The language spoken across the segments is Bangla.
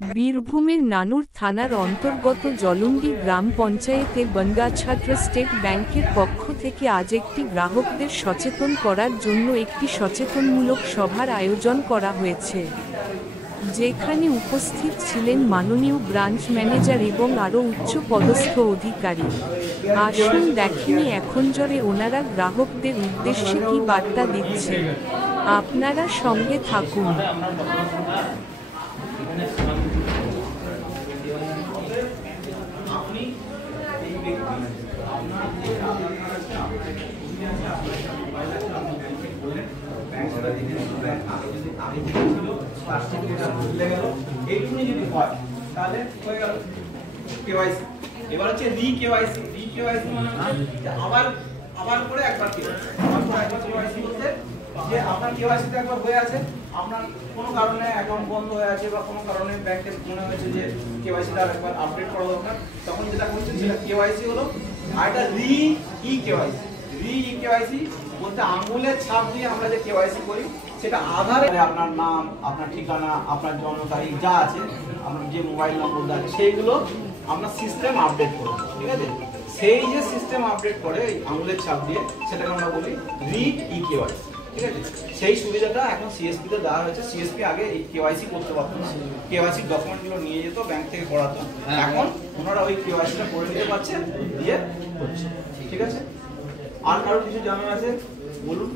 বীরভূমের নানুর থানার অন্তর্গত জলন্ডি গ্রাম পঞ্চায়েতে বনগাছাত্র স্টেট ব্যাংকের পক্ষ থেকে আজ একটি গ্রাহকদের সচেতন করার জন্য একটি সচেতনমূলক সভার আয়োজন করা হয়েছে, যেখানে উপস্থিত ছিলেন মাননীয় ব্রাঞ্চ ম্যানেজার এবং আরও উচ্চ পদস্থ অধিকারী। আসুন দেখিনি এখন জোরে ওনারা গ্রাহকদের উদ্দেশ্যে কী বার্তা দিচ্ছেন। আপনারা সঙ্গে থাকুন। এবার হচ্ছে রি-কেওয়াইসি মানে আবার করে একবার কেওয়াইসি বলতে যে আপনার কেওয়াইসিতে একবার হয়ে আছে, আপনার কোনো কারণে অ্যাকাউন্ট বন্ধ হয়ে আছে বা কোনো কারণে ব্যাংকে মনে হয়েছে যে কেওয়াইসিটা একবার আপডেট করা দরকার, তখন যেটা করছেন সেটা কেওয়াইসি হলো। আর এটা রি-কেওয়াইসি বলতে আঙুলের ছাপ দিয়ে আমরা যে কেওয়াইসি করি সেটা আধারে আপনার নাম, আপনার ঠিকানা, আপনার জন্ম তারিখ যা আছে, আপনার যে মোবাইল নম্বর আছে সেইগুলো আপনার সিস্টেম আপডেট করবে, ঠিক আছে? সেই যে সিস্টেম আপডেট করে এই আঙুলের ছাপ দিয়ে সেটাকে আমরা বলি রি-কেওয়াইসি, ঠিক আছে? সেই সুবিধাটা এখন সিএসপি তে দেওয়া হয়েছে। সিএসপি আগে এই কেওয়াইসি করতে পারতো না, কেওয়াইসি ডকুমেন্টগুলো নিয়ে যেত ব্যাংক থেকে করাতো, এখন ওনারা ওই কেওয়াইসিটা করে নিতে পারছেন, দিয়ে করছে, ঠিক আছে? আর কারো কিছু জানার আছে বলুন।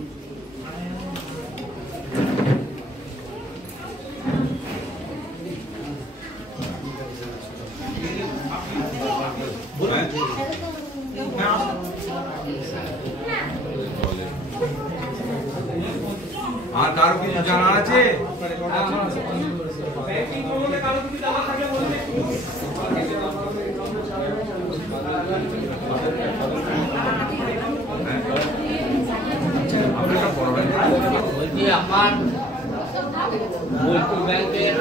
আর কারো কিছু জানার আছে? বলছি আমার বোলপুর ব্যাংকের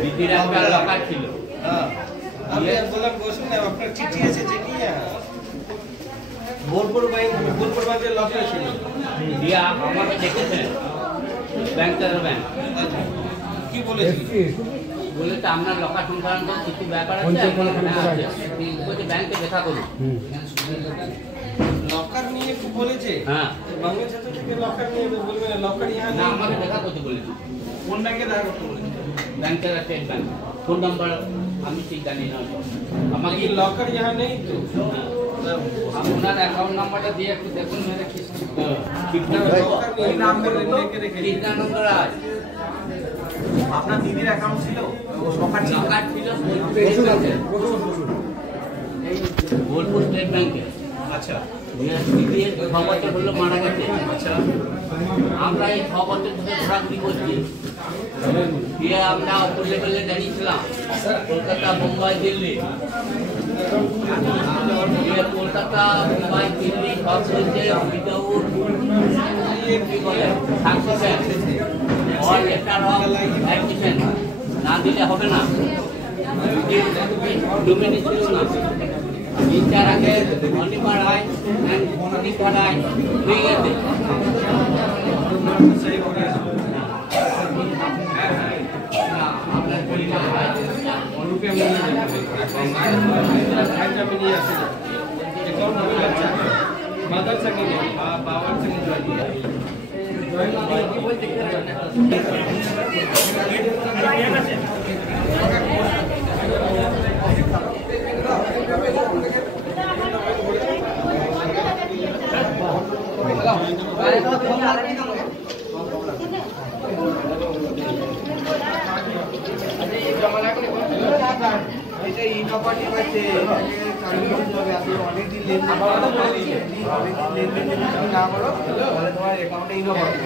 দিদির একটা লকার ছিল। আমি বললাম বসুন না, আপনার চিঠি এসেছে কি? বোলপুর ব্যাংকের লকার ছিল, দিয়া আমাকে দেখেছেন ব্যাংকের ব্যাংক কি বলেছিল? বলেছে আপনার লকার সংক্রান্ত কিছু ব্যাপার আছে, বলছে ব্যাংকে দেখা করুন। লকার নিয়ে কি বলেছে? হ্যাঁ, বাংলা ছাত্র থেকে লকার নিয়ে বলবে না, লকার ইহা না নেই। আমাকে দেখা করতে বলেছে। কোন ব্যাংকে দেখা করতে বলেছে? ব্যাংকের স্টেট ব্যাংক ফোন নাম্বার আমি ঠিক জানি না। আমাকে কি লকার ইহা নেই তো? আপনার অ্যাকাউন্ট নাম্বারটা দিয়ে একটু দেখুন। লকার নেই, নাম্বার লিখে রেখে দিন। নম্বর আছে আপনার দিদির অ্যাকাউন্ট ছিল, লকার ছিল। লকার ছিল বোলপুর স্টেট ব্যাংকে। আচ্ছা, দিদির 6 বছর হলো মারা গেছে। আচ্ছা, আমরা এই 6 বছর ধরে ঘোরাঘুরি করছি, দিয়ে আমরা উপর লেভেলে জানিয়েছিলাম কলকাতা, বোম্বাই, দিল্লি। দিয়ে কলকাতা, বোম্বাই, দিল্লি সব বলছে উইদাউট কি বলে success or letter of admission না দিলে হবে না। ডোমেনি ছিল না, ইন্টার আগে অনিবার হয় অনিবার হয় হয়ে গেছে। আপনার অনুপে নিয়ে যাবে, নিয়ে আসে অ্যাকাউন্ট আমি বাচ্চা মাদার সঙ্গে নেই, বাবার সঙ্গে এটা ইনঅপারেটিভ আছে, অনেকদিন লেনদেন না করো তাহলে তোমার অ্যাকাউন্টে ইনঅপারেটিভ।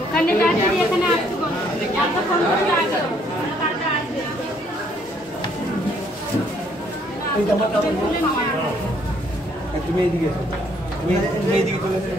ওখানে যাচ্ছি, এখানে আসতে বলো, এত ফোন করতে আসো। তুমি এইদিকে এসো, তুমি এইদিকে চলে এসো।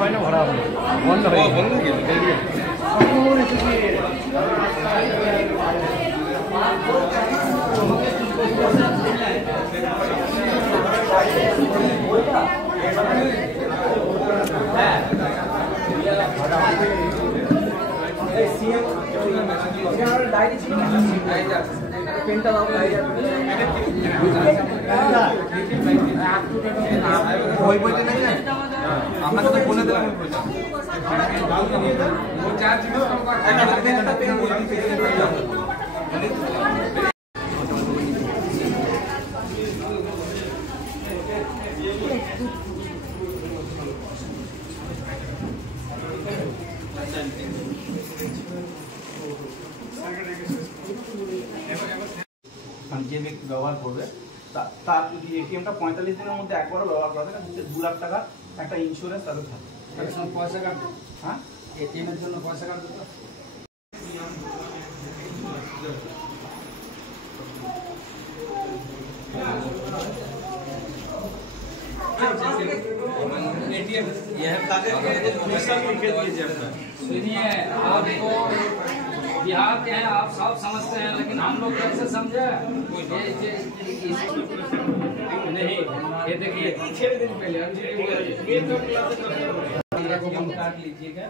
হয় না ভরা বন্ধ হয়ে বন্ধ ডায়েরি ছিল পেনটা দাও ওই বইতে নেই না আপনাকে তো বলে দিলাম যে ব্যক্তি ব্যবহার করবে তার যদি এটিএমটা 45 দিনের মধ্যে একবারও ব্যবহার করা থাকে 2 লাখ টাকা একটা ইন্স্যুরেন্স তাদের থাকে। পয়সা কাটবে, হ্যাঁ এটিএম এর জন্য পয়সা কাটবে তো। सुनिए, आपको बिहार के हैं, आप सब समझते हैं, लेकिन हम लोग कैसे समझे? नहीं, ये देखिए 6 दिन पहले काट लीजिएगा,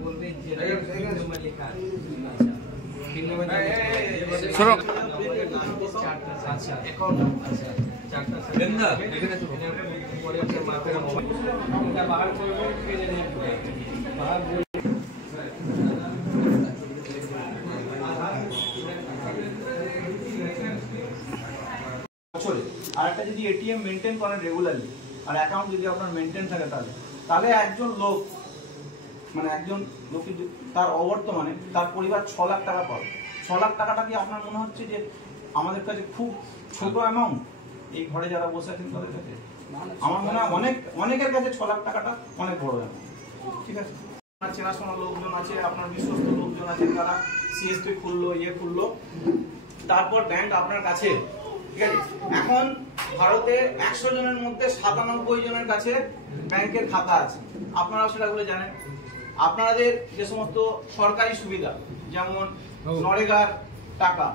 बोल दीजिए বছরে আর একটা যদি এটিএম মেনটেন করেন রেগুলারলি আর অ্যাকাউন্ট যদি আপনার মেনটেন থাকে তাহলে একজন লোক মানে একজন লোকের তার অবর্তমানে তার পরিবার 6 লাখ টাকা পাবে। 6 লাখ টাকাটা কি আপনার মনে হচ্ছে যে আমাদের কাছে খুব ছোট অ্যামাউন্ট? এই ঘরে যারা বসে আছেন তাদের কাছে আমার মনে হয় অনেকের কাছে 6 লাখ টাকাটা অনেক বড় অ্যামাউন্ট। ঠিক আছে, আপনার চেনাশোনা লোকজন আছে, আপনার বিশ্বস্ত লোকজন আছে, তারা সিএসপি খুললো, তারপর ব্যাংক আপনার কাছে। ঠিক আছে, এখন ভারতে 100 জনের মধ্যে 97 জনের কাছে ব্যাংকের খাতা আছে। আপনারা সেটাগুলো জানেন। আপনাদের যে সমস্ত সরকারি সুবিধা যেমন নরেগার টাকা,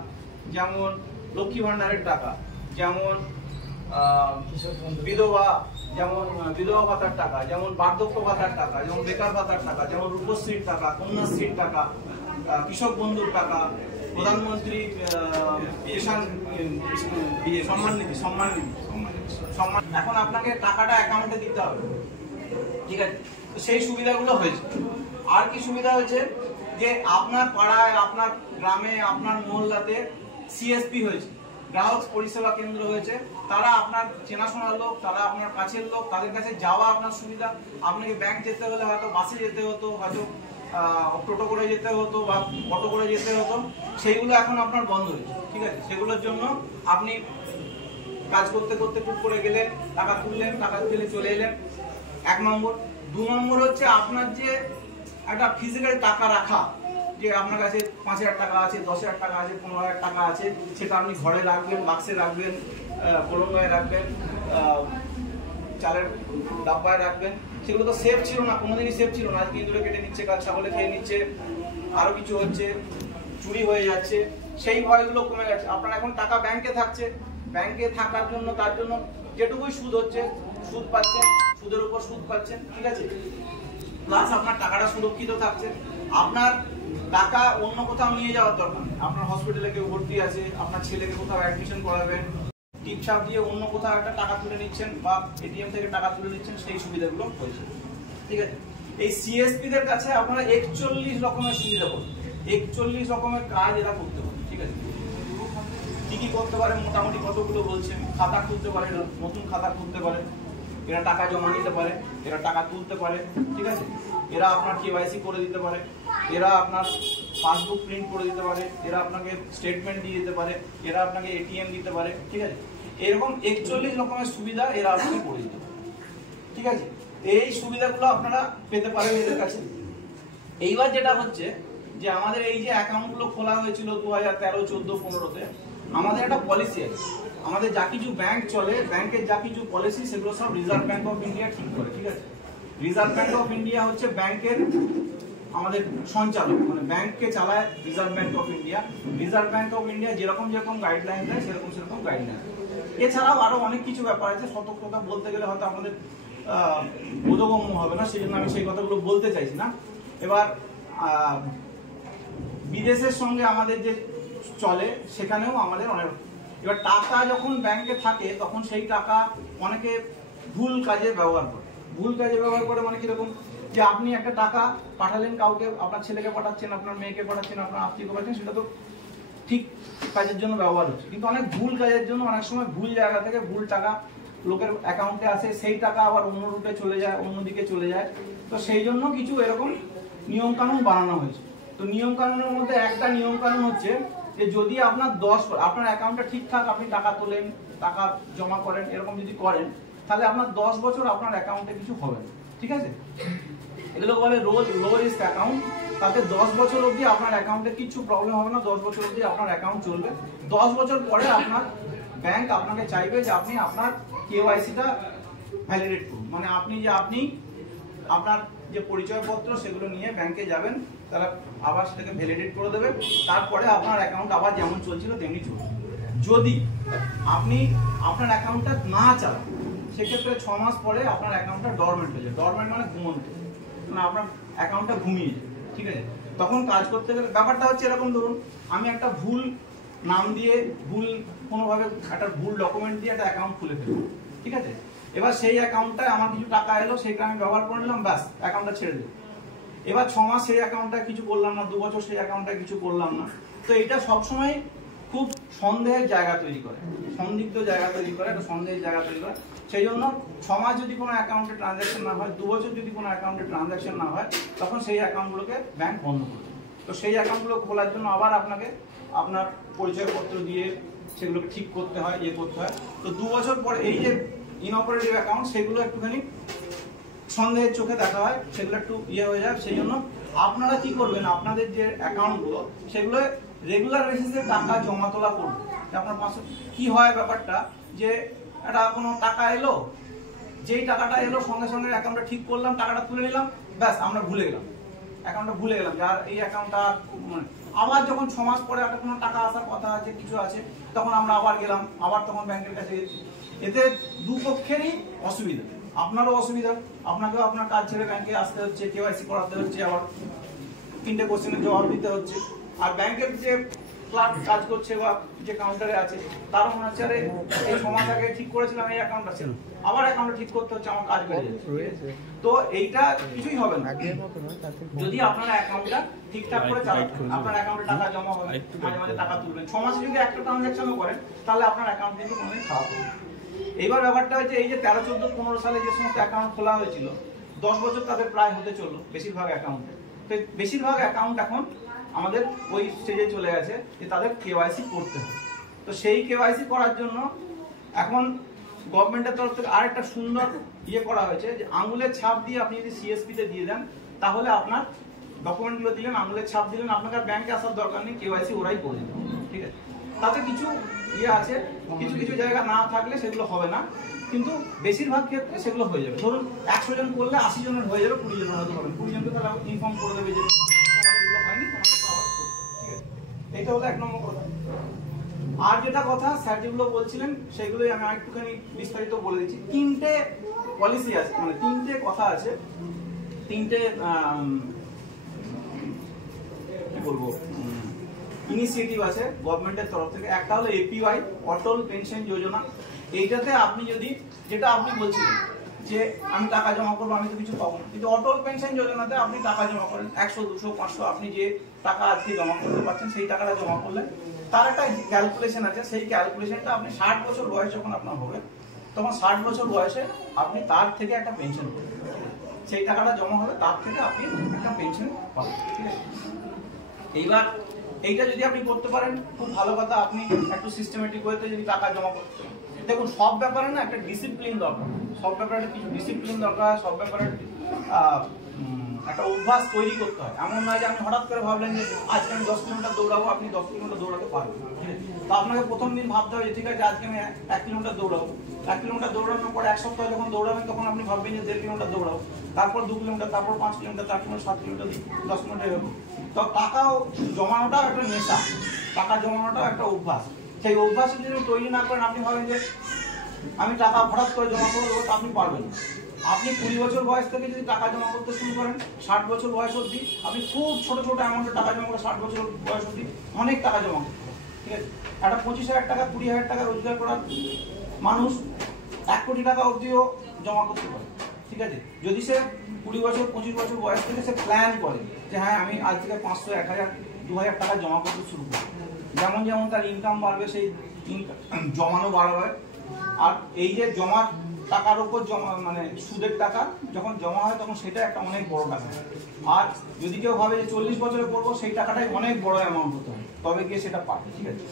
যেমন লক্ষ্মী ভান্ডারের টাকা, যেমন বিধবা ভাতার টাকা, যেমন বার্ধক্য ভাতার টাকা, যেমন বেকার ভাতার টাকা, যেমন রূপশ্রীর টাকা, কন্যাশ্রীর টাকা, কৃষক বন্ধুর টাকা, প্রধানমন্ত্রী সম্মান নিধি এখন আপনাকে টাকাটা অ্যাকাউন্টে দিতে হবে। ঠিক আছে, তো সেই সুবিধাগুলো হয়েছে। আর কি সুবিধা হয়েছে যে আপনার পাড়ায়, আপনার গ্রামে, আপনার মহল্লাতে সিএসপি হয়েছে, গ্রাহক পরিষেবা কেন্দ্র হয়েছে। তারা আপনার চেনাশোনার লোক, তারা আপনার কাছের লোক, তাদের কাছে যাওয়া আপনার সুবিধা। আপনাকে ব্যাংক যেতে হলে হয়তো বাসে যেতে হতো, হয়তো টোটো করে যেতে হতো বা অটো করে যেতে হতো, সেইগুলো এখন আপনার বন্ধ হয়েছে। ঠিক আছে, সেগুলোর জন্য আপনি কাজ করতে করতে টুক করে গেলেন, টাকা তুললেন, টাকা তুলে চলে এলেন। 1 নম্বর। 2 নম্বর হচ্ছে আপনার যে একটা ফিজিক্যাল টাকা রাখা, যে আপনার কাছে 5,000 টাকা আছে, 10,000 টাকা আছে, 15,000 টাকা আছে, সেটা আপনি ঘরে রাখবেন, বাক্সে রাখবেন, কলঙ্গায় রাখবেন, চালের ডাব্বায় রাখবেন। সেগুলো তো সেফ ছিল না, কোনোদিনই সেফ ছিল না। আজকে ইঁদুরে কেটে নিচ্ছে, কাল ছাগলে খেয়ে নিচ্ছে, আরো কিছু হচ্ছে, চুরি হয়ে যাচ্ছে, সেই ভয়গুলো কমে গেছে। আপনার এখন টাকা ব্যাংকে থাকছে, ব্যাংকে থাকার জন্য তার জন্য যেটুকুই সুদ হচ্ছে, সুদ পাচ্ছেন, সুদের উপর সুদ পাচ্ছেন। ঠিক আছে, প্লাস আপনার টাকাটা সুরক্ষিত থাকছে। আপনার টাকা অন্য কোথাও নিয়ে যাওয়ার দরকার নেই। আপনার হসপিটালে কেউ ভর্তি আছে, আপনার ছেলেকে কোথাও অ্যাডমিশন করাবেন, টিপছাপ দিয়ে অন্য কোথাও একটা টাকা তুলে নিচ্ছেন বা এটিএম থেকে টাকা তুলে নিচ্ছেন, সেই সুবিধাগুলো হয়েছে। ঠিক আছে, এই সিএসপি দের কাছে আপনারা 41 রকমের সুবিধা পাবেন, 41 রকমের কাজ এরা করতে পারে। ঠিক আছে, কি কি করতে পারে মোটামুটি কতগুলো বলছেন। খাতা খুলতে পারে, নতুন খাতা খুলতে পারে, এরা টাকা জমা নিতে পারে, এরা টাকা তুলতে পারে, ঠিক আছে। এরা আপনার কেওয়াইসি করে দিতে পারে, এরা আপনার পাসবুক প্রিন্ট করে দিতে পারে, এরা আপনাকে স্টেটমেন্ট দিয়ে দিতে পারে, এরা আপনাকে এটিএম দিতে পারে, ঠিক আছে। এরকম 41 রকমের সুবিধা এরা আপনাকে করে দিতে পারে, ঠিক আছে। এই সুবিধাগুলো আপনারা পেতে পারেন এদের কাছে। এইবার যেটা হচ্ছে যে আমাদের এই যে অ্যাকাউন্টগুলো খোলা হয়েছিল 2013, 14, 15-তে, আমাদের একটা পলিসি আছে। আমাদের যা কিছু ব্যাংক চলে, ব্যাংকের যা কিছু পলিসি, সেগুলো সব রিজার্ভ ব্যাংক অফ ইন্ডিয়া ঠিক করে, ঠিক আছে। রিজার্ভ ব্যাংক অফ ইন্ডিয়া হচ্ছে ব্যাংকের আমাদের সঞ্চালক, মানে ব্যাংককে চালায় reserve bank of India. Reserve bank of India যেরকম যেরকম গাইডলাইন দেয় সেরকম গাইডলাইন। এছাড়াও আরো অনেক কিছু ব্যাপার আছে, সতর্কতা বলতে গেলে হয়তো আমাদের বোধগম্য হবে না, সেই জন্য আমি সেই কথাগুলো বলতে চাইছি না। এবার বিদেশের সঙ্গে আমাদের যে চলে সেখানেও আমাদের অনেক, এবার টাকা যখন ব্যাংকে থাকে তখন সেই টাকা অনেকে ভুল কাজে ব্যবহার করে। ভুল কাজে ব্যবহার করে মানে কিরকম, যে আপনি একটা টাকা পাঠালেন কাউকে, আপনার ছেলেকে পাঠাচ্ছেন, আপনার মেয়েকে পাঠাচ্ছেন, আপনার আত্মীয়কে পাঠাচ্ছেন, সেটা তো ঠিক কাজের জন্য ব্যবহার হচ্ছে, কিন্তু অনেক ভুল কাজের জন্য অনেক সময় ভুল জায়গা থেকে ভুল টাকা লোকের অ্যাকাউন্টে আসে, সেই টাকা আবার অন্য রুটে চলে যায়, অন্যদিকে চলে যায়। তো সেই জন্য কিছু এরকম নিয়ম কানুন বানানো হয়েছে। তো নিয়ম কানুনের মধ্যে একটা নিয়ম কানুন হচ্ছে যে যদি আপনার আপনার অ্যাকাউন্টটা ঠিকঠাক, আপনি টাকা তোলেন, টাকা জমা করেন, এরকম যদি করেন, তাহলে আপনার 10 বছর আপনার অ্যাকাউন্টে কিছু হবে না, ঠিক আছে। এগুলো বলে লো রিস্ক অ্যাকাউন্ট। তাতে 10 বছর অবধি আপনার অ্যাকাউন্টে কিছু প্রবলেম হবে না, 10 বছর অবধি আপনার অ্যাকাউন্ট চলবে। 10 বছর পরে আপনার ব্যাংক আপনাকে চাইবে যে আপনি আপনার কেওয়াইসিটা ভ্যালিডেট করুন, মানে আপনি আপনার যে পরিচয়পত্র সেগুলো নিয়ে ব্যাংকে যাবেন, তারা আবার সেটাকে ভ্যালিডেট করে দেবে। তারপরে আপনার অ্যাকাউন্ট আবার যেমন চলছিল তেমনি চলবে। যদি আপনি আপনার অ্যাকাউন্টটা না চালান, সেক্ষেত্রে 6 মাস পরে আপনার অ্যাকাউন্টটা ডরমেন্ট হয়ে যায়। ডরমেন্ট মানে ঘুমন্ত, মানে আপনার অ্যাকাউন্টটা ঘুমিয়ে যায়, ঠিক আছে। তখন কাজ করতে গেলে ব্যাপারটা হচ্ছে এরকম, ধরুন আমি একটা ভুল নাম দিয়ে, ভুল কোনোভাবে একটা ভুল ডকুমেন্ট দিয়ে একটা অ্যাকাউন্ট খুলে ফেলবো, ঠিক আছে। এবার সেই অ্যাকাউন্টটায় আমার কিছু টাকা এলো, সেটা আমি ব্যবহার করে নিলাম, ব্যাস অ্যাকাউন্টটা ছেড়ে দিই। এবার 6 মাস সেই অ্যাকাউন্টটা কিছু করলাম না, 2 বছর সেই অ্যাকাউন্টটা কিছু করলাম না। তো এটা সবসময় খুব সন্দেহের জায়গা তৈরি করে, সন্দিগ্ধ জায়গা তৈরি করে, একটা সন্দেহের জায়গা তৈরি করে। সেই জন্য 6 মাস যদি কোনো অ্যাকাউন্টে ট্রানজাকশন না হয়, 2 বছর যদি কোনো অ্যাকাউন্টে ট্রানজাকশন না হয়, তখন সেই অ্যাকাউন্টগুলোকে ব্যাংক বন্ধ করবে। তো সেই অ্যাকাউন্টগুলো খোলার জন্য আবার আপনাকে আপনার পরিচয়পত্র দিয়ে সেগুলোকে ঠিক করতে হয়, করতে হয়। তো 2 বছর পরে এই যে ইনঅপারেটিভ অ্যাকাউন্ট, সেগুলো একটুখানি সন্দেহের চোখে দেখা হয়, সেগুলো একটু হয়ে যায়। সেই জন্য আপনারা কি করবেন, আপনাদের যে অ্যাকাউন্টগুলো সেগুলো রেগুলার বেসিসে টাকা জমা তোলা করবেন। আপনার 500 কি হয় ব্যাপারটা, যে একটা কোনো টাকা এলো, যেই টাকাটা এলো সঙ্গে সঙ্গে অ্যাকাউন্টটা ঠিক করলাম, টাকাটা তুলে নিলাম, ব্যাস আমরা ভুলে গেলাম, অ্যাকাউন্টটা ভুলে গেলাম, আর এই অ্যাকাউন্টটা আবার যখন 6 মাস পরে একটা কোনো টাকা আসার কথা আছে, কিছু আছে, তখন আমরা আবার গেলাম, আবার তখন ব্যাংকের কাছে গেছি। এতে দুপক্ষেরই অসুবিধা, আপনারও অসুবিধা, আপনাকেও আপনার কাজ ছেড়ে ব্যাংকে আসতে হচ্ছে, কেওয়াইসি করাতে হচ্ছে, আবার 3টে কোশ্চেনের জবাব দিতে হচ্ছে। আর ব্যাংকের যে ক্লার্ক কাজ করছে বা যে কাউন্টারে আছে, তারও মনে হচ্ছে আরে এই 6 মাস আগে ঠিক করেছিলাম এই অ্যাকাউন্টটা ছিল, আবার অ্যাকাউন্টটা ঠিক করতে হচ্ছে, আমার কাজ বেড়ে যাচ্ছে। তো এইটা কিছুই হবে না যদি আপনার অ্যাকাউন্টটা ঠিকঠাক করে চালান। আপনার অ্যাকাউন্টে টাকা জমা হবে, মাঝে মাঝে টাকা তুলবেন। 6 মাসে যদি একটা ট্রানজাকশনও করেন, তাহলে আপনার অ্যাকাউন্ট কিন্তু কোনোদিন খারাপ হবে। এইবার ব্যাপারটা হচ্ছে এই যে 13, 14, 15 সালে যে সমস্ত অ্যাকাউন্ট খোলা হয়েছিল, 10 বছর তাদের প্রায় হতে চললো বেশিরভাগ অ্যাকাউন্টে। তো বেশিরভাগ অ্যাকাউন্ট এখন আমাদের ওই স্টেজে চলে গেছে যে তাদের কেওয়াইসি করতে হবে। তো সেই কেওয়াইসি করার জন্য এখন গভর্নমেন্টের তরফ থেকে আরেকটা সুন্দর করা হয়েছে, যে আঙুলের ছাপ দিয়ে আপনি যদি সিএসপি তে দিয়ে দেন, তাহলে আপনার ডকুমেন্টগুলো দিলেন, আঙুলের ছাপ দিলেন, আপনাকে ব্যাংকে আসার দরকার নেই, কেওয়াইসি ওরাই করে দেবে, ঠিক আছে। তাতে কিছু আছে, কিছু কিছু জায়গা না থাকলে সেগুলো হবে না, কিন্তু বেশিরভাগ ক্ষেত্রে সেগুলো হয়ে যাবে। ধরুন 100 জন করলে 80 জনের হয়ে যাবে, 20 জনের হয়তো হবে, 20 জনকে তারা ইনফর্ম করে দেবে যে তোমাদেরগুলো হয়নি, তোমাদেরকে আবার করতে, ঠিক আছে। এইটা হলো 1 নম্বর কথা। আর যেটা কথা স্যার যেগুলো বলছিলেন, সেগুলোই আমি আরেকটুখানি বিস্তারিত বলে দিচ্ছি। 3টে পলিসি আছে, মানে 3টে কথা আছে, 3টে কি বলবো ইনিশিয়েটিভ আছে গভর্নমেন্টের তরফ থেকে। একটা হলো এপিওয়াই, অটল পেনশন যোজনা। এইটাতে আপনি যদি, যেটা আপনি বলছিলেন যে আমি টাকা জমা করবো, আমি তো কিছু পাবো না, কিন্তু অটল পেনশন যোজনাতে আপনি টাকা জমা করেন 100, 200, 500, আপনি যে টাকা আজকে জমা করতে পারছেন সেই টাকাটা জমা করলেন। তার একটা ক্যালকুলেশন আছে, সেই ক্যালকুলেশনটা আপনি 60 বছর বয়স যখন আপনার হবে, তখন 60 বছর বয়সে আপনি তার থেকে একটা পেনশন পাবেন, সেই টাকাটা জমা হবে, তার থেকে আপনি একটা পেনশন পাবেন, ঠিক আছে। এইবার এইটা যদি আপনি করতে পারেন খুব ভালো কথা, আপনি একটু সিস্টেমেটিক ওয়েতে যদি টাকা জমা করতে, দেখুন সব ব্যাপারে না একটা ডিসিপ্লিন দরকার, সব ব্যাপারে কিছু ডিসিপ্লিন দরকার, সব ব্যাপারে একটা অভ্যাস তৈরি করতে হয়। এমন নয় যে আপনি হঠাৎ করে ভাবলেন যে আজকে আমি 10 কিলোমিটার দৌড়াবো, আপনি 10 কিলোমিটার দৌড়াতে পারবেন, তো আপনাকে প্রথম দিন ভাবতে হবে ঠিক আছে আজকে আমি 1 কিলোমিটার দৌড়াবো, 1 কিলোমিটার দৌড়ানোর পর 1 সপ্তাহ যখন দৌড়াবেন তখন আপনি ভাববেন যে 1.5 কিলোমিটার দৌড়াবো, তারপর 2 কিলোমিটার, তারপর 5 কিলোমিটার, 4 কিলোমিটার, 7 কিলোমিটার, 10 কিলোমিটার এরকম। তো টাকাও জমানোটাও একটা নেশা, টাকা জমানোটাও একটা অভ্যাস। সেই অভ্যাস যদি তৈরি না করেন, আপনি ভাবেন যে আমি টাকা হঠাৎ করে জমা করে দেবো, আপনি পারবেন না। আপনি 20 বছর বয়স থেকে যদি টাকা জমা করতে শুরু করেন, 60 বছর বয়স অবধি আপনি খুব ছোট ছোট অ্যামাউন্টে টাকা জমা করে 60 বছর বয়স অবধি অনেক টাকা জমা করতে পারেন, ঠিক আছে। একটা 25,000 টাকা 20,000 টাকা রোজগার করার মানুষ 1 কোটি টাকা অবধিও জমা করতে পারে, ঠিক আছে, যদি সে 20 বছর 25 বছর বয়স থেকে সে প্ল্যান করে যে হ্যাঁ আমি আজ থেকে 500, 1000, 2000 টাকা জমা করতে শুরু করি। যেমন যেমন তার ইনকাম বাড়বে, সেই জমানো বাড়বে। আর এই যে জমা টাকার উপর জমা মানে সুদের টাকা যখন জমা হয় তখন সেটা একটা অনেক বড় টাকা। আর যদি কেউ ভাবে যে 40 বছরে করবো, সেই টাকাটাই অনেক বড় অ্যামাউন্ট হতে হবে, তবে গিয়ে সেটা পাবে, ঠিক আছে।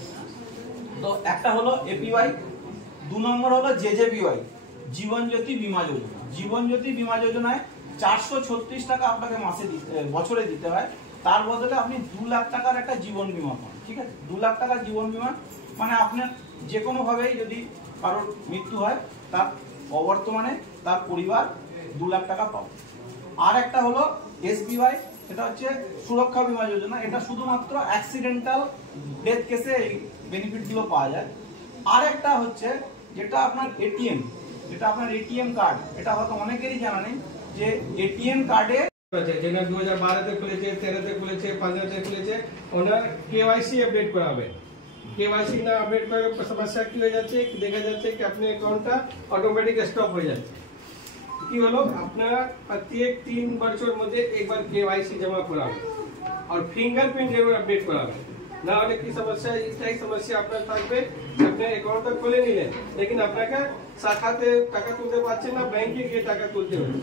তো একটা হলো এপিওয়াই, 2 নম্বর হলো জেজেবিওয়াই, জীবন জ্যোতি বীমা যোজনা। জীবন জ্যোতি বীমা যোজনায় 436 টাকা আপনাকে মাসে বছরে দিতে হয়, তার বদলে আপনি 2 লাখ টাকার একটা জীবন বীমা পান, ঠিক আছে। 2 লাখ টাকার জীবন বীমা মানে আপনার যে কোনোভাবেই যদি কারোর মৃত্যু হয়, তার অবর্তমানে তার পরিবার 2 লাখ টাকা পাবে। আর একটা হলো এসবিওয়াই, এটা হচ্ছে সুরক্ষা বীমা যোজনা। এটা শুধুমাত্র অ্যাক্সিডেন্টাল ডেথ কেসে এই বেনিফিটগুলো পাওয়া যায়। আর একটা হচ্ছে যেটা আপনার এটিএম, যেটা আপনার এটিএম কার্ড, এটা হয়তো অনেকেরই জানা নেই যে এটিএম কার্ডে যেটা 2012 তে খুলেছে, 13 তে খুলেছে, 15 তে খুলেছে, ওনার কেওয়াইসি আপডেট করাবে। কেওয়াইসি না আপডেট করে সমস্যা কি হয়ে যাচ্ছে, দেখা যাচ্ছে কি আপনার অ্যাকাউন্টটা অটোমেটিক স্টপ হয়ে যাচ্ছে। কি হলো, আপনারা প্রত্যেক 3 বছরের মধ্যে একবার কেওয়াইসি জমা করাবে আর ফিঙ্গারপ্রিন্ট জরুর আপডেট করাবে, না হলে কি সমস্যা, এইটাই সমস্যা আপনার থাকবে। আপনি অ্যাকাউন্টটা খুলে নিলেন, লেকিন আপনাকে শাখাতে টাকা তুলতে পারছেন না, ব্যাংকে গিয়ে টাকা তুলতে হবে।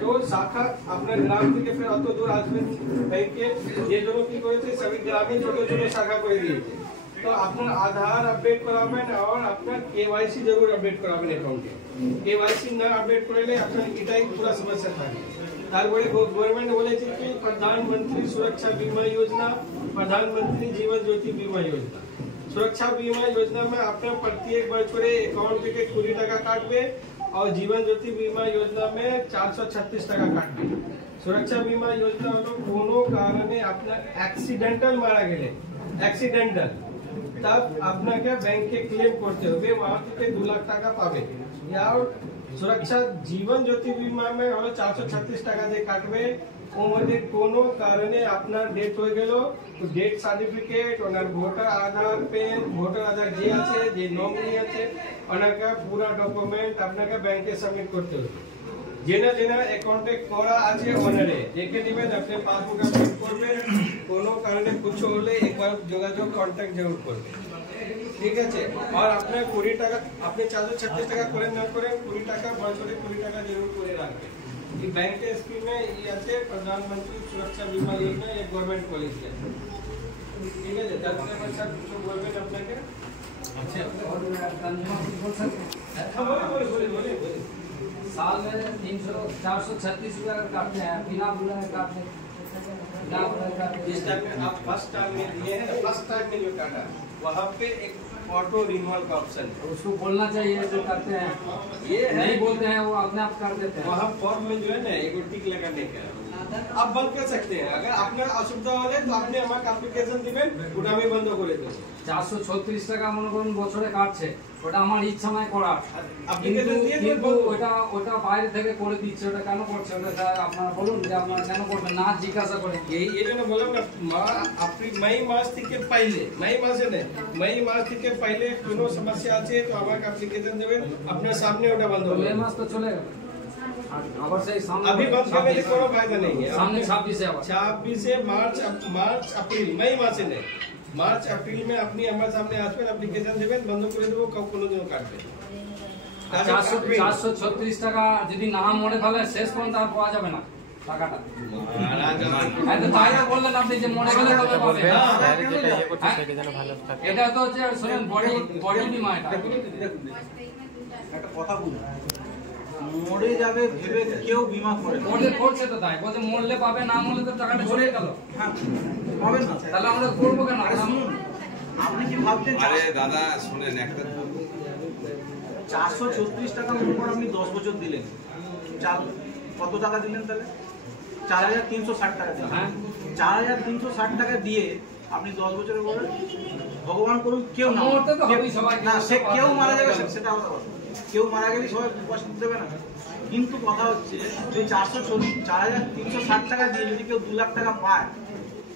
তো শাখা আপনার গ্রাম থেকে ফের অত দূর আসবেন ব্যাংকে, যে জন্য কি করেছে সবই গ্রামে ছোট ছোট শাখা করে দিয়েছে। তো আপনার আধার আপডেট করাবেন আর আপনার কেওয়াইসি জরুর আপডেট করাবেন অ্যাকাউন্টে। কেওয়াইসি না আপডেট করলে আপনার এটাই পুরো সমস্যা থাকে। তারপরে গভর্নমেंट বলেছে কি प्रधानमंत्री सुरक्षा बीमा योजना, प्रधानमंत्री जीवन ज्योति बीमा योजना। सुरक्षा बीमा योजना में আপনার প্রত্যেক বছরে অ্যাকাউন্ট থেকে 20 টাকা কাটবে और जीवन ज्योति बीमा योजना में 436 টাকা কাটবে। सुरक्षा बीमा योजना হলো কোনো কারণে আপনার অ্যাক্সিডেন্টাল মারা গেলে, অ্যাক্সিডেন্টাল, तब আপনাকে ব্যাংকে ক্লেম করতে হবে, वहां থেকে 2 লাখ টাকা পাবে। আর সুরক্ষা জীবন জ্যোতি বীমা में হলো 436 টাকা দিয়ে কাটবে। ওর মধ্যে কোনো কারণে আপনার ডেথ হয়ে গেল, ডেথ সার্টিফিকেট, ওনার ভোটার আধার, পেন, ভোটার আধার যে আছে, যে নমিনি আছে, ওনাকে পুরো ডকুমেন্ট আপনাকে ব্যাংকে সাবমিট করতে হবে। যেনা যেনা অ্যাকাউন্টে করা আছে ওনারে দেখে নেবেন, আপনি পাসবুক আপডেট করবেন। কোনো কারণে কিছু হলে একবার যোগাযোগ কন্ট্যাক্ট জরুর করবেন, ঠিক আছে। আর আপনার 20 টাকা, আপনি 436 টাকা করে না করে 20 টাকা বছরে 20 টাকা জরুর করে রাখবেন। এই ব্যাংকের স্কিমে ये আছে प्रधानमंत्री सुरक्षा बीमा योजना, ये गवर्नमेंट पॉलिसी है, ঠিক আছে। তারপরে সব কিছু বলবেন আপনাকে। আচ্ছা বলে साल में 436 रुपया काटते हैं, बिना बुलाए काटते हैं। जिस टाइम में आप फर्स्ट टाइम में दिए हैं, फर्स्ट टाइम में जो काटा वहाँ पे एक ऑटो रिन्यूअल का ऑप्शन है, उसको बोलना चाहिए जो करते हैं, ये नहीं बोलते हैं वो अपने आप कर देते हैं। वहाँ फॉर्म में जो है ना एक टिक लगाने का आप बंद कर सकते हैं। अगर আপনার অসুবিধা হলে তো আপনি আমাকে অ্যাপ্লিকেশন দিবেন, ওটা আমি বন্ধ করে দেব। 436 টাকা মনে করুন বছরে কাটছে, ওটা আমার ইচ্ছা নয় করার, কিন্তু ওটা বাইরে থেকে করে দিচ্ছে। ওটা কেন করছে, ওটা আপনারা বলুন যে আপনারা কেন করবেন না, জিজ্ঞাসা করেন। এই জন্য বললাম না, আপনি মই মাস থেকে পহলে, মই মাসে নেই, মই মাস থেকে পহলে কোনো সমস্যা আছে তো আমাকে অ্যাপ্লিকেশন দেবেন, আপনার সামনে ওটা বন্ধ হবে। মে মাস তো চলে গেল, আবার সেই সামনে अभी बंद करने से कोई फायदा नहीं है। सामने 26 है, 26 से मार्च अप्रैल, मई मासे नहीं, मार्च अप्रैल में अपनी हमारे सामने আসবেন, অ্যাপ্লিকেশন দেবেন, বন্ধ করে দেবো, কোনো দিন কাটবে। 436 টাকা যদি না মনে তাহলে শেষ পর্যন্ত আর পাওয়া যাবে না টাকাটা। তাই না বললেন আপনি যে মনে গেলে তবে পাবে। এটা তো হচ্ছে শুনেন বডি বিমা। এটা একটা কথা বলি, মরে যাবে ভেবে কেউ বিমা করে না। মরলে করছে তো তাই বলতে, মরলে পাবে, না মরলে তো টাকাটা চলে গেল। হ্যাঁ পাবেন না, তাহলে আমরা করবো কেন? শুনুন, আপনি কি ভাবছেন আরে দাদা শুনেন, একটা 436 টাকা মনে করে আপনি 10 বছর দিলেন, কত টাকা দিলেন তাহলে? 4360 টাকা দিলেন। 4360 টাকা দিয়ে আপনি 10 বছরের পরে ভগবান করুন কেউ না, সে কেউ মারা যাবে, সেটা আলাদা কথা। কেউ মারা গেলে সবাই পয়সা দেবে না, কিন্তু কথা হচ্ছে যে 4360 টাকা দিয়ে যদি কেউ 2 লাখ টাকা পায়,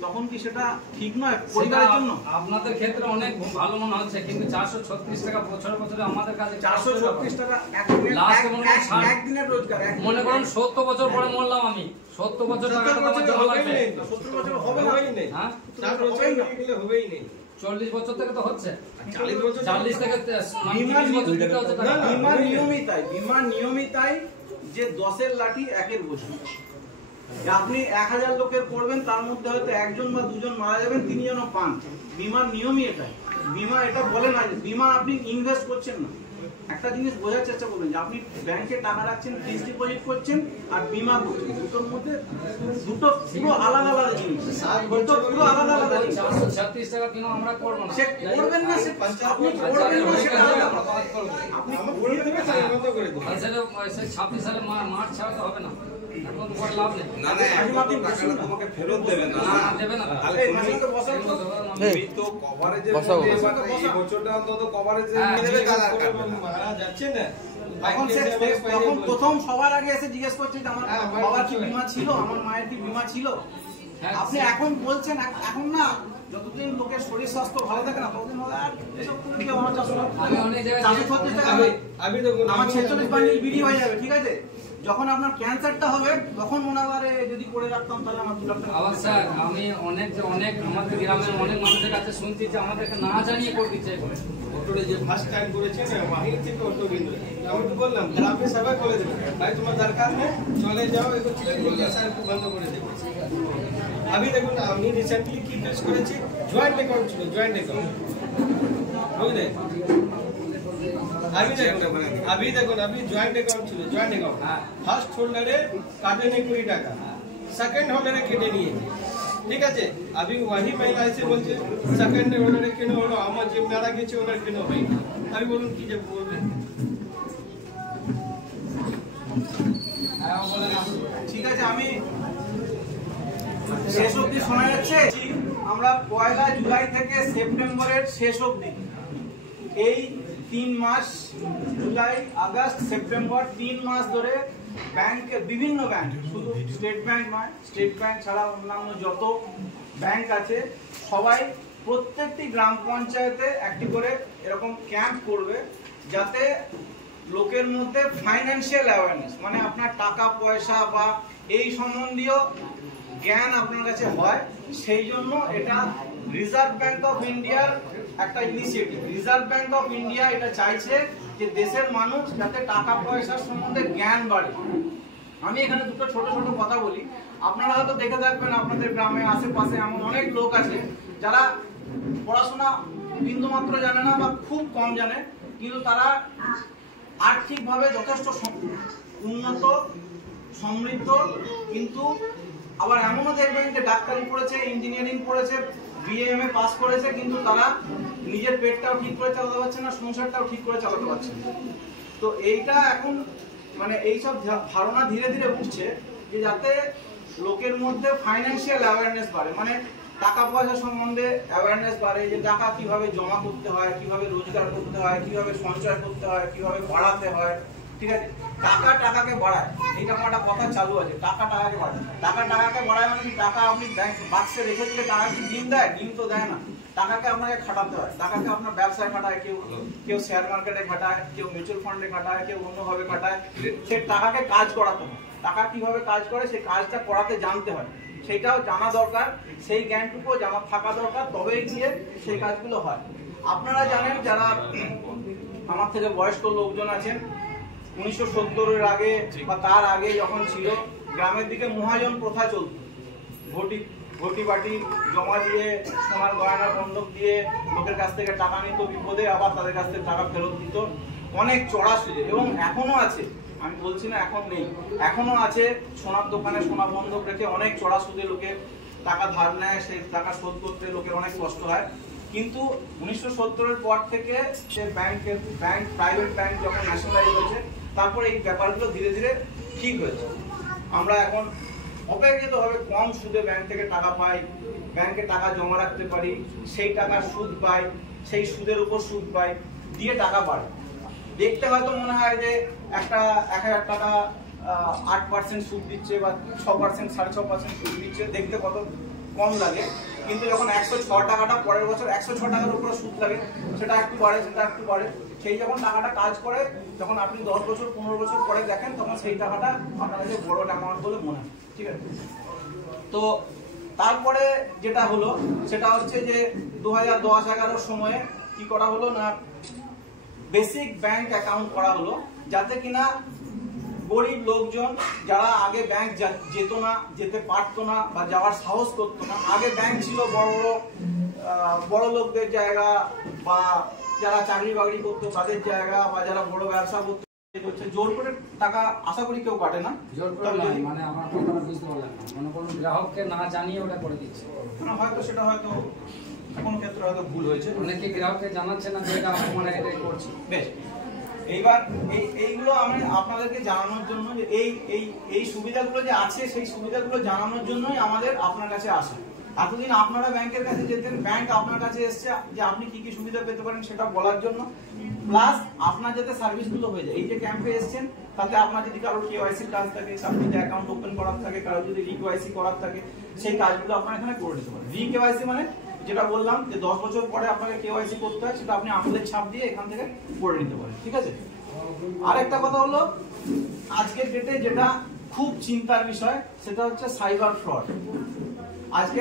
তখন কি সেটা ঠিক নয় পরিবারের জন্য? আপনাদের ক্ষেত্রে অনেক ভালো মনে হচ্ছে, কিন্তু 436 টাকা বছরে বছরে আমাদের কাছে 436 টাকা একদিনের রোজগার। মনে করুন 70 বছর পরে মরলাম আমি, 70 বছর টাকা তো আমার জমা লাগবে। 70 বছর হবে না, হ্যাঁ 40 বছর থেকে তো হচ্ছে, 40 থেকে বিমা নিয়মিতাই যে 10-এর লাঠি 1-এর বসি। আপনি 1000 লোকের করবেন, তার মধ্যে হয়তো 1জন বা 2জন মারা যাবেন, 3 জনও পান। বিমার নিয়মই এটাই। বিমা এটা বলে না যে বিমা আপনি ইনভেস্ট করছেন না। একটা জিনিস বোঝার চেষ্টা করবেন যে আপনি ব্যাংকে টাকা রাখছেন, ফিক্সড ডিপোজিট করছেন আর বিমা করছেন, দুটোর মধ্যে দুটো পুরো আলাদা আলাদা জিনিস। দুটো পুরো আলাদা আলাদা জিনিস। 436 টাকা কেন আমরা করব না? সে করবেন না, সে আপনি করবেন না, সেটা আলাদা কথা। আপনি করে দেবেন, বন্ধ করে দেবেন। আসলে 26 সালে মার্চ ছাড়া তো হবে না, এখন তো বড় লাভ নেই। না না, টাকাটা তোমাকে ফেরত দেবে না, দেবে না। তাহলে তুমি তো কভারেজের মধ্যে এই বছরটা অন্তত কভারেজে দেবে, তাহলে আর কাটবে না। মারা যাচ্ছে না, তখন প্রথম সবার আগে এসে জিজ্ঞেস করছে যে আমার বাবার কি বিমা ছিল, আমার মায়ের কি বিমা ছিল। আপনি এখন বলছেন, এখন না, যতদিন লোকের শরীর স্বাস্থ্য ভালো থাকে না, ততদিন আমি দেখুন আমার 46 বান্ডিল বিড়ি হয়ে যাবে, ঠিক আছে? যখন আপনার ক্যান্সারটা হবে, তখন মনে হবে যদি করে রাখতাম তাহলে আমার 2 লাখ টাকা। আবার স্যার, আমি অনেক আমাদের গ্রামের অনেক মানুষের কাছে শুনছি যে আমাদেরকে না জানিয়ে করে দিচ্ছে। অটোরে যে ফার্স্ট টাইম করেছে না, ওয়াহি থেকে অটো কিনবে। আমি তো বললাম গ্রামে সবাই বলে দেবে, ভাই তোমার দরকার নেই, চলে যাও, এগুলো ঠিক আছে স্যার, একটু বন্ধ করে দেবে। আমি দেখুন, আমি রিসেন্টলি কি ফেস করেছি, জয়েন্ট অ্যাকাউন্ট ছিল, জয়েন্ট অ্যাকাউন্ট, বুঝলে? अभी देखो अभी जॉइंट अकाउंट ছিল, জয়েন্ট অ্যাকাউন্ট। ফার্স্ট হোল্ডারে কাটে নেই 20 টাকা, সেকেন্ড হোল্ডারে কেটে নিয়েছে, ঠিক আছে? अभी वही महिला এসে বলছে সেকেন্ড হোল্ডারে কেন হলো, আমার যে মারা গেছে ওনার কেন হয় না। আমি বলুন কি যে বলবেন? ঠিক আছে, আমি শেষ অবধি শোনা যাচ্ছে। আমরা 1 জুলাই থেকে সেপ্টেম্বরের শেষ অবধি এই 3 মাস, জুলাই, আগস্ট, সেপ্টেম্বর, 3 মাস ধরে ব্যাংকে, বিভিন্ন ব্যাংক, শুধু স্টেট ব্যাংক নয়, স্টেট ব্যাংক ছাড়া অন্যান্য যত ব্যাংক আছে সবাই প্রত্যেকটি গ্রাম পঞ্চায়েতে একটি করে এরকম ক্যাম্প করবে, যাতে লোকের মধ্যে ফাইন্যান্সিয়াল অ্যাওয়ারনেস, মানে আপনার টাকা পয়সা বা এই সম্বন্ধীয় জ্ঞান আপনার কাছে হয়। সেই জন্য এটা রিজার্ভ ব্যাংক অফ ইন্ডিয়ার একটা initiative. Reserve bank of India এটা চাইছে যে দেশের মানুষ যাতে টাকা পয়সার সম্বন্ধে জ্ঞান বাড়ে। আমি এখানে দুটো ছোট ছোট কথা বলি। আপনারা হয়তো দেখে থাকবেন আপনাদের গ্রামে আশেপাশে এমন অনেক লোক আছে যারা পড়াশোনা বিন্দুমাত্র জানে না বা খুব কম জানে, কিন্তু তারা আর্থিকভাবে যথেষ্ট উন্নত, সমৃদ্ধ, কিন্তু আবার এমনও দেখবেন যে ডাক্তারি পড়েছে, ইঞ্জিনিয়ারিং পড়েছে, বিএমএ পাস করেছে, কিন্তু তারা নিজের পেটটাও ঠিক করে চালাতে পারছে না, সংসারটাও ঠিক করে চালাতে পারছে না। তো এইটা এখন মানে এইসব ধারণা ধীরে ধীরে উঠছে যে যাতে লোকের মধ্যে ফাইন্যান্সিয়াল অ্যাওয়ারনেস বাড়ে, মানে টাকা পয়সা সম্বন্ধে অ্যাওয়ারনেস বাড়ে, যে টাকা কিভাবে জমা করতে হয়, কিভাবে রোজগার করতে হয়, কিভাবে সঞ্চয় করতে হয়, কিভাবে বাড়াতে হয়, ঠিক আছে? টাকা টাকাকে বাড়ায়, এইটা আমার একটা কথা চালু আছে, টাকা টাকাকে বাড়ায়। টাকা টাকাকে বাড়ায় মানে কি? টাকা আপনি ব্যাংক বাক্সে রেখে দিলে টাকা কি ডিম দেয়? ডিম তো দেয় না। টাকাকে আপনাকে খাটাতে হয়, টাকাকে আপনার ব্যবসায় খাটায়, কেউ শেয়ার মার্কেটে খাটায়, কেউ মিউচুয়াল ফান্ডে খাটায়, কেউ অন্যভাবে খাটায়। সে টাকাকে কাজ করাতে হয়, টাকা কিভাবে কাজ করে সেই কাজটা করাতে জানতে হয়, সেটাও জানা দরকার, সেই জ্ঞানটুকু জানা থাকা দরকার, তবেই গিয়ে সেই কাজগুলো হয়। আপনারা জানেন, যারা আমার থেকে বয়স্ক লোকজন আছেন, 1970-এর আগে বা তার আগে যখন ছিল, গ্রামের দিকে মহাজন প্রথা চলত। ঘটি বাটি জমা দিয়ে, সোনার গয়না বন্ধক দিয়ে লোকের কাছ থেকে টাকা নিত বিপদে, আবার তাদের কাছ থেকে টাকা ফেরত দিত অনেক চড়া সুদে। এবং এখনো আছে, আমি বলছি না এখন নেই, এখনো আছে। সোনার দোকানে সোনা বন্ধক রেখে অনেক চড়া সুদে লোকে টাকা ধার নেয়, সেই টাকা শোধ করতে লোকের অনেক কষ্ট হয়। কিন্তু 1970-এর পর থেকে সে প্রাইভেট ব্যাংক যখন ন্যাশনালাইজ হয়েছে, তারপরে এই ব্যাপারগুলো ধীরে ধীরে ঠিক হয়েছে। আমরা এখন অপেক্ষিতভাবে কম সুদে ব্যাংক থেকে টাকা পাই, ব্যাংকে টাকা জমা রাখতে পারি, সেই টাকার সুদ পাই, সেই সুদের উপর সুদ পাই, দিয়ে টাকা বাড়ে। দেখতে হয়তো মনে হয় যে একটা 1000 টাকা 8% সুদ দিচ্ছে বা 6%, 6.5% সুদ দিচ্ছে, দেখতে কত কম লাগে। কিন্তু যখন 106 টাকাটা পরের বছর 106 টাকার উপরে সুদ লাগে, সেটা একটু বাড়ে, সেটা একটু বাড়ে, সেই যখন টাকাটা কাজ করে, যখন আপনি 10 বছর 15 বছর পরে দেখেন, তখন সেই টাকাটা আপনার কাছে বড় অ্যামাউন্ট বলে মনে হয়। ঠিক আছে, তো তারপরে যেটা হলো সেটা হচ্ছে যে 2010-11 সময়ে কি করা হলো না, বেসিক ব্যাংক অ্যাকাউন্ট করা হলো, যাতে কিনা গরিব লোকজন যারা আগে ব্যাংক যেত না, যেতে পারতো না বা যাওয়ার সাহস করতো না, আগে ব্যাংক ছিল বড় লোকদের জায়গা, বা যারা চাকরি বাকরি করতো তাদের জায়গা, বা যারা বড় ব্যবসা করতো, জোর করে টাকা আশা করি কেউ কাটে না। জোর করে নয়, মানে আমার কথাটা বুঝতে পারলাম না, মানে কোনো গ্রাহককে না জানিয়ে ওটা করে দিচ্ছে। হয়তো সেটা হয়তো কোনো ক্ষেত্রে হয়তো ভুল হয়েছে, অনেকে গ্রাহককে জানাচ্ছে না যে এটা আমরা এটাই করছি। বেশ, এইবার এইগুলো আমি আপনাদেরকে জানানোর জন্য যে এই সুবিধাগুলো যে আছে, সেই সুবিধাগুলো জানানোর জন্যই আমাদের আপনার কাছে আসা। এতদিন আপনারা ব্যাংকের কাছে যেতেন, ব্যাংক আপনার কাছে এসছে যে আপনি কি কি সুবিধা পেতে পারেন সেটা বলার জন্য, প্লাস আপনার যাতে সার্ভিসগুলো হয়ে যায়। এই যে ক্যাম্পে এসছেন, তাতে আপনার যদি কারোর কেওয়াইসি কাজ থাকে, আপনি যদি অ্যাকাউন্ট ওপেন করার থাকে, কারোর যদি রিকেওয়াইসি করার থাকে, সেই কাজগুলো আপনার এখানে করে নিতে পারেন। রিকেওয়াইসি মানে যেটা বললাম যে 10 বছর পরে আপনাকে কেওয়াইসি করতে হয়, সেটা আপনি আঙুলের ছাপ দিয়ে এখান থেকে করে নিতে পারেন। ঠিক আছে, আরেকটা কথা হলো আজকের ডেটে যেটা খুব চিন্তার বিষয়, সেটা হচ্ছে সাইবার ফ্রড। আজকে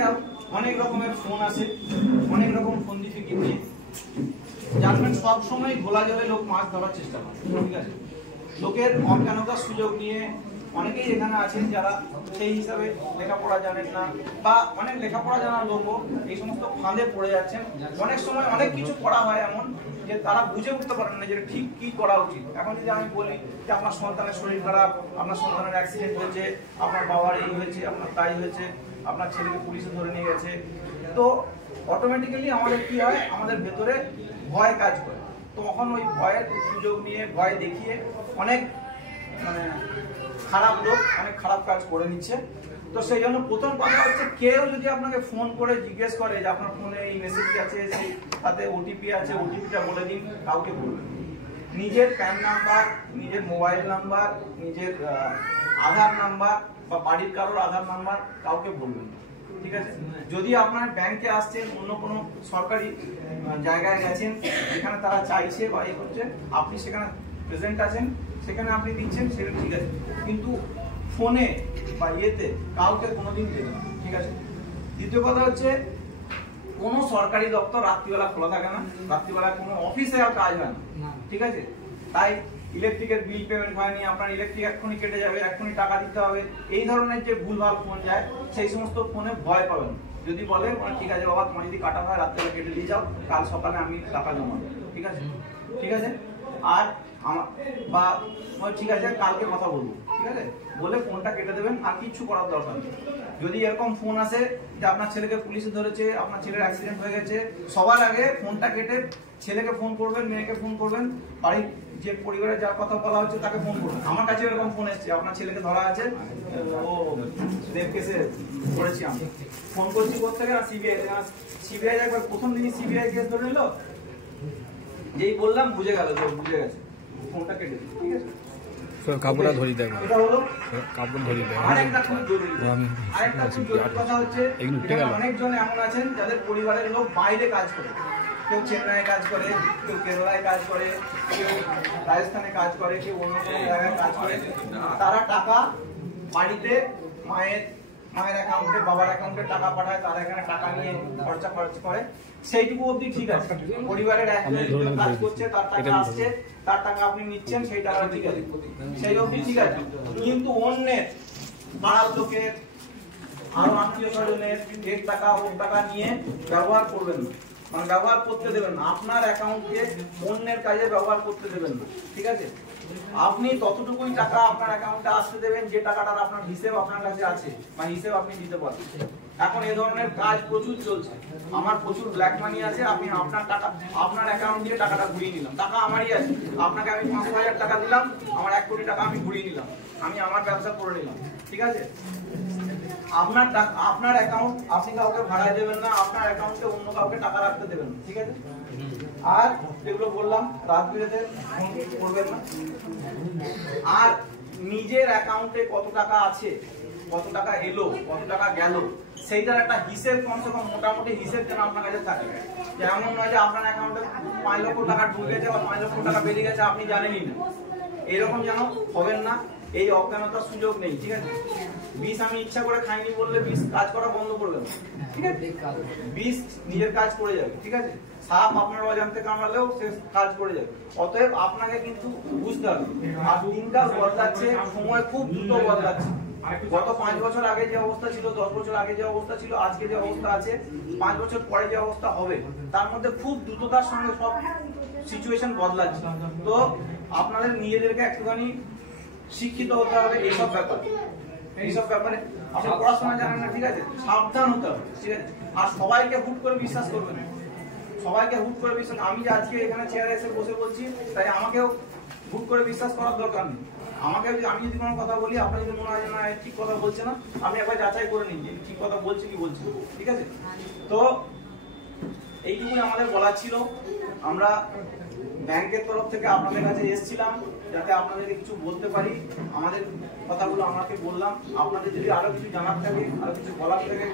অনেক রকমের ফোন আছে, অনেক রকম ফন্দি ফিকির নিয়ে, যার মানে সবসময় ঘোলা জলে লোক মাছ ধরার চেষ্টা করে। ঠিক আছে, লোকের অজ্ঞানতার সুযোগ নিয়ে অনেকেই এখানে আছেন যারা সেই হিসাবে লেখাপড়া জানেন না, বা অনেক লেখাপড়া জানার লোকও এই সমস্ত ফাঁদে পড়ে যাচ্ছেন। অনেক সময় অনেক কিছু করা হয় এমন যে তারা বুঝে উঠতে পারেন না যে ঠিক কি করা উচিত। এখন যদি আমি বলি যে আপনার সন্তানের শরীর খারাপ, আপনার সন্তানের অ্যাক্সিডেন্ট হয়েছে, আপনার বাবার এই হয়েছে, আপনার তাই হয়েছে, আপনার ছেলেকে পুলিশে ধরে নিয়ে গেছে, তো অটোমেটিক্যালি আমাদের কি হয়, আমাদের ভেতরে ভয় কাজ করে। তখন ওই ভয়ের সুযোগ নিয়ে, ভয় দেখিয়ে অনেক মানে খারাপ লোক অনেক খারাপ কাজ করে নিচ্ছে। তো সেই জন্য প্রথম কথা হচ্ছে, কেউ যদি আপনাকে ফোন করে জিজ্ঞেস করে যে আপনার ফোনে এই মেসেজ আছে, সেই তাতে ওটিপি আছে, ওটিপিটা বলে দিন, কাউকে বলবেন। নিজের প্যান নাম্বার, নিজের মোবাইল নাম্বার, নিজের আধার নাম্বার বা বাড়ির কারোর আধার নাম্বার কাউকে বলবেন। ঠিক আছে, যদি আপনার ব্যাংকে আসছেন, অন্য কোনো সরকারি জায়গায় গেছেন যেখানে তারা চাইছে বা ইয়ে করছে, আপনি সেখানে প্রেজেন্ট আছেন, সেখানে আপনি দিচ্ছেন, সেটা ঠিক আছে, কিন্তু ফোনে বা ইয়েতে কাউকে কোনোদিন দেবেন না। ঠিক আছে, দ্বিতীয় কথা হচ্ছে, কোনো সরকারি দপ্তর রাত্রিবেলা খোলা থাকে না, রাত্রিবেলা কোনো অফিসে আর কাজ হয় না। ঠিক আছে, তাই ইলেকট্রিকের বিল পেমেন্ট হয়নি, আপনার ইলেকট্রিক এক্ষুনি কেটে যাবে, এক্ষুনি টাকা দিতে হবে, এই ধরনের যে ভুলভাল ফোন যায়, সেই সমস্ত ফোনে ভয় পাবেন। যদি বলে ঠিক আছে বাবা, তোমার যদি কাটা হয় রাত্রে কেটে দিয়ে যাও, কাল সকালে আমি টাকা জমা দেবো। ঠিক আছে, ঠিক আছে, আর আমার বা ঠিক আছে কালকে কথা বলবো, ঠিক আছে বলে ফোনটা কেটে দেবেন, আর কিচ্ছু করার দরকার নেই। যদি এরকম ফোন আসে যে আপনার ছেলেকে পুলিশে ধরেছে, আপনার ছেলের অ্যাক্সিডেন্ট হয়ে গেছে, সবার আগে ফোনটা কেটে ছেলেকে ফোন করবেন, মেয়েকে ফোন করবেন, বাড়ির যে পরিবারের যার কথা বলা হচ্ছে তাকে ফোন করবেন। আমার কাছে এরকম ফোন এসছে, আপনার ছেলেকে ধরা আছে, ও রেপ কেসে করেছি, আমি ফোন করছি কোথেকে, আর সিবিআই একবার প্রথম দিনই সিবিআই কেস ধরে নিল, যেই বললাম বুঝে গেল যে বুঝে গেছে, ফোনটা কেটে দিল। ঠিক আছে, কাপড়টা ধরি দেয়, এটা হলো কাপড় ধরি দেয়। আরেকটা খুব জরুরি কথা হচ্ছে, অনেকজন এমন আছেন যাদের পরিবারের লোক বাইরে কাজ করে, কেউ চেন্নাই কাজ করে, কেউ কেরালায় কাজ করে, কেউ রাজস্থানে কাজ করে, কেউ অন্য কোনো জায়গায় কাজ করে। তারা টাকা বাড়িতে মায়ের মায়ের অ্যাকাউন্টে বাবার অ্যাকাউন্টে টাকা পাঠায়, তারা এখানে টাকা নিয়ে খরচা করে, সেইটুকু অবধি ঠিক আছে। পরিবারের একজন কাজ করছে, তার টাকা আসছে, তার টাকা আপনি নিচ্ছেন, সেই টাকা ঠিক আছে, সেই অবধি ঠিক আছে। কিন্তু অন্যের পাড়ার লোকের আরো আত্মীয় স্বজনের এর টাকা ওর টাকা নিয়ে ব্যবহার করবেন না, মানে ব্যবহার করতে দেবেন না। আপনার অ্যাকাউন্টকে অন্যের কাজে ব্যবহার করতে দেবেন না, ঠিক আছে। আপনি ততটুকুই টাকা আপনার অ্যাকাউন্টে আসতে দেবেন যে টাকাটার আপনার হিসেব আপনার কাছে আছে, মানে হিসেব আপনি দিতে পারেন। এখন এই ধরনের কাজ প্রচুর চলছে, আমার প্রচুর ব্ল্যাক মানি আছে, আপনি আপনার টাকা আপনার অ্যাকাউন্ট দিয়ে টাকাটা ঘুরিয়ে নিলাম, টাকা আমারই আছে, আপনাকে আমি 5,000 টাকা দিলাম, আমার 1 কোটি টাকা আমি ঘুরিয়ে নিলাম, আমি আমার ব্যবসা করে নিলাম, ঠিক আছে। আপনার অ্যাকাউন্ট আপনি কাউকে ভাড়ায় দেবেন না, আপনার অ্যাকাউন্টে অন্য কাউকে টাকা রাখতে দেবেন না, ঠিক আছে। আর যেগুলো বললাম রাত বিরেতে ফোন করবেন না। আর নিজের অ্যাকাউন্টে কত টাকা আছে, কত টাকা এলো, কত টাকা গেল, সেইটার একটা হিসেব, কমসে কম মোটামুটি হিসেব যেন আপনার কাছে থাকে। এমন নয় যে আপনার অ্যাকাউন্টে 5 লক্ষ টাকা ঢুকেছে বা 5 লক্ষ টাকা বেরিয়ে গেছে, আপনি জানেনই না, এরকম যেন হবেন না। এই অজ্ঞানতার সুযোগ নেই, ঠিক আছে। বিষ আমি ইচ্ছা করে খাইনি বললে বিষ কাজ করা বন্ধ করবে না, ঠিক আছে। বিষ নিজের কাজ করে যাবে, ঠিক আছে। সাপ আপনার অজান্তে কামড়ালেও সে কাজ করে যাবে। অতএব আপনাকে কিন্তু বুঝতে হবে। আর দিনকাল বদলাচ্ছে, সময় খুব দ্রুত বদলাচ্ছে। গত 5 বছর আগে যে অবস্থা ছিল, 10 বছর আগে যে অবস্থা ছিল, আজকে যে অবস্থা আছে, 5 বছর পরে যে অবস্থা হবে, তার মধ্যে খুব দ্রুততার সঙ্গে সব সিচুয়েশন বদলাচ্ছে। তো আপনাদের নিজেদেরকে একটুখানি শিক্ষিত হতে হবে এইসব ব্যাপারে, এইসব ব্যাপারে। আপনি পড়াশোনা জানেন না, ঠিক আছে, সাবধান হতে হবে, ঠিক আছে। আর সবাইকে হুট করে বিশ্বাস করবেন না, সবাইকে হুট করে বিশ্বাস। আমি যে আজকে এখানে চেয়ারে এসে বসে বলছি, তাই আমাকেও হুট করে বিশ্বাস করার দরকার নেই। আমাকে আমি যদি কোনো কথা বলি, আপনার যদি মনে হয় যে না ঠিক কথা বলছে না, আপনি একবার যাচাই করে নিন যে ঠিক কথা বলছে কি বলছে, ঠিক আছে। তো এইটুকুই আমাদের বলার ছিল। আমরা ব্যাংকের তরফ থেকে আপনাদের কাছে এসেছিলাম যাতে আপনাদেরকে কিছু বলতে পারি। আমাদের কথাগুলো আমাকে বললাম। আপনাদের যদি আরো কিছু জানার থাকে, আরো কিছু বলার থাকে,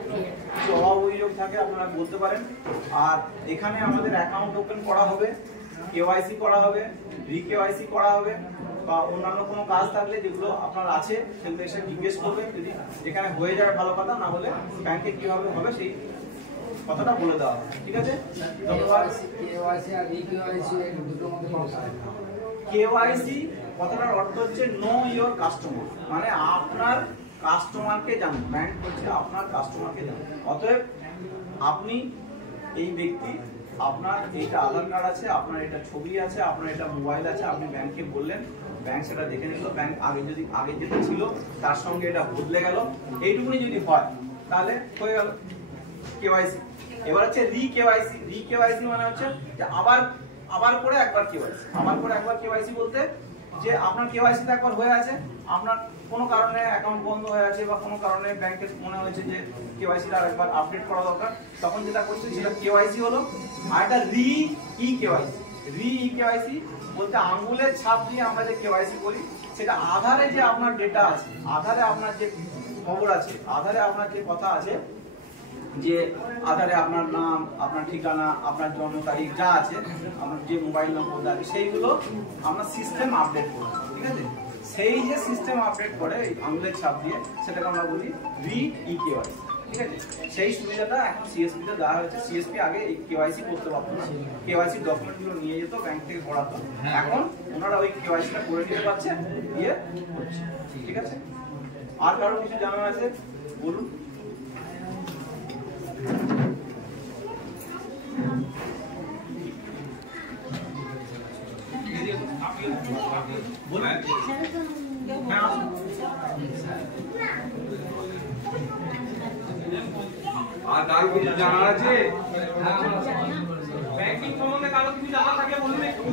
কিছু অভাব অভিযোগ থাকে, আপনারা বলতে পারেন। আর এখানে আমাদের অ্যাকাউন্ট ওপেন করা হবে, কেওয়াইসি করা হবে, রিকেওয়াইসি করা হবে, বা অন্যান্য কোনো কাজ থাকলে যেগুলো আপনার আছে সেগুলো এসে জিজ্ঞেস করবেন। যদি এখানে হয়ে যায় ভালো কথা, না হলে ব্যাংকে কিভাবে হবে সেই কথাটা বলে দেওয়া হবে, ঠিক আছে। ধন্যবাদ। কেওয়াইসি কথাটার অর্থ হচ্ছে নো ইওর কাস্টমার, মানে আপনার কাস্টমারকে জানুন। ব্যাংক হচ্ছে আপনার কাস্টমারকে জানুন। অতএব আপনি এই ব্যক্তি, আপনার এইটা আধার কার্ড আছে, আপনার এটা ছবি আছে, আপনার এটা মোবাইল আছে, আপনি ব্যাংকে বললেন, ব্যাংক সেটা দেখে নিল। ব্যাংক আগে যেটা ছিল তার সঙ্গে এটা বদলে গেল, এইটুকুনি যদি হয় তাহলে হয়ে গেল কেওয়াইসি। এবার হচ্ছে রিকেওয়াইসি। রিকেওয়াইসি মানে হচ্ছে যে আবার করে একবার কেওয়াইসি। আবার করে একবার কেওয়াইসি বলতে যে আপনার কেওয়াইসিটা একবার হয়ে আছে, আপনার কোনো কারণে অ্যাকাউন্ট বন্ধ হয়ে আছে বা কোনো কারণে ব্যাংকের মনে হয়েছে যে কেওয়াইসিটা আরেকবার আপডেট করা দরকার, তখন যেটা করছে সেটা কেওয়াইসি হলো। আর একটা রি-ই-কেওয়াইসি। রি-ই-কেওয়াইসি বলতে আঙ্গুলের ছাপ দিয়ে আমরা যে কেওয়াইসি করি, সেটা আধারে যে আপনার ডেটা আছে, আধারে আপনার যে খবর আছে, আধারে আপনার যে কথা আছে, যে আধারে আপনার নাম, আপনার ঠিকানা, আপনার জন্ম তারিখ যা আছে, আপনার যে মোবাইল নম্বর আছে, সেইগুলো আমরা সিস্টেম আপডেট করি, ঠিক আছে। সেই যে সিস্টেম আপডেট করে এই আঙুলের ছাপ দিয়ে, সেটাকে আমরা বলি রি-ই-কেওয়াইসি, ঠিক আছে। সেই সুবিধাটা এখন সিএসপি তে দেওয়া হয়েছে। সিএসপি আগে এই কেওয়াইসি করতে পারতো না, কেওয়াইসি ডকুমেন্টগুলো নিয়ে যেত ব্যাংক থেকে করাতো, এখন ওনারা ওই কেওয়াইসিটা করে দিতে পারছে, দিয়ে হচ্ছে, ঠিক আছে। আর কারো কিছু জানার আছে বলুন। আর কারো কিছু জানার আছে? ব্যাংকিং সম্বন্ধে কারো কিছু জানার থাকলে বলুন একটু।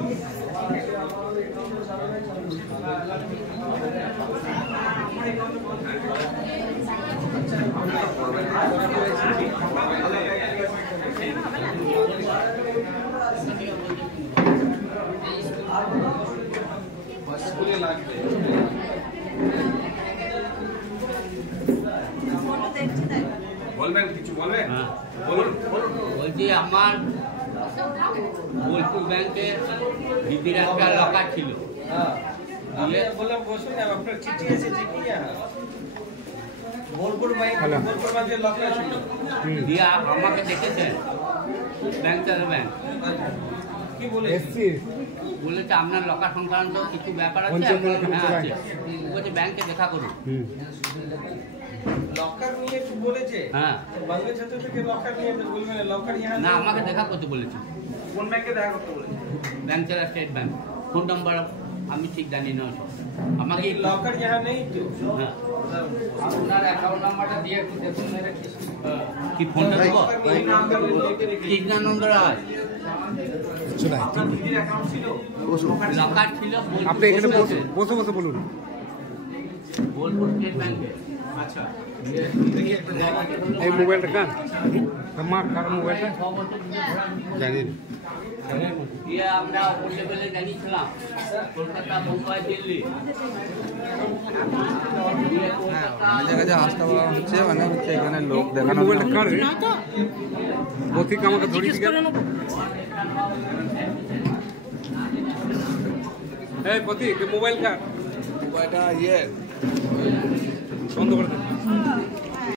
স্কুলে লাগবে। বলবেন কিছু বলবেন? বলুন। বলছি আমার বোলপুর ব্যাংকের দিদির একটা লকার ছিল। বললাম বসুন, আপনার চিঠি এসেছে কি? বোলপুর ব্যাংক বোলপুর ব্যাংকের লকার ছিল দিয়া আমাকে দেখেছেন ব্যাংক চালার ব্যাংক কি বলে বলেছে আপনার লকার সংক্রান্ত কিছু ব্যাপার আছে হ্যাঁ আছে বলছে ব্যাংকে দেখা করুন লকার নিয়ে একটু বলেছে হ্যাঁ বাংলা ছাত্র থেকে লকার নিয়ে বলবেন লকার ইহা না আমাকে দেখা করতে বলেছে কোন ব্যাংকে দেখা করতে বলেছে? ব্যাংক চালা স্টেট ব্যাংক ফোন নাম্বার আমি ঠিক জানি না ওসব আমাকে লকার ইহা নেই তো হ্যাঁ আপনার অ্যাকাউন্ট নাম্বারটা দিয়ে একটু দেখুন মেরে কি ফোনটা দেবো এই নাম্বার লিখে রেখে কৃষ্ণানন্দ রায় দিদির অ্যাকাউন্ট ছিল লকার ছিল আপনি এখানে বসে বসে বলুন। বোলপুর স্টেট ব্যাংকে আচ্ছা এই মোবাইলটা কার আমার কার মোবাইলটা জানি না। দিয়ে আমরা ওপর লেভেলে জানিয়েছিলাম কলকাতা মুম্বাই দিল্লি আমাদের কাছে আসতে বলা হচ্ছে মানে হচ্ছে এখানে লোক দেখানো মোবাইলটা কার রে? প্রতীক আমাকে ধরিয়ে দিকে। এই প্রতীক মোবাইল কার? মোবাইলটা ইয়ে বন্ধ করে দে।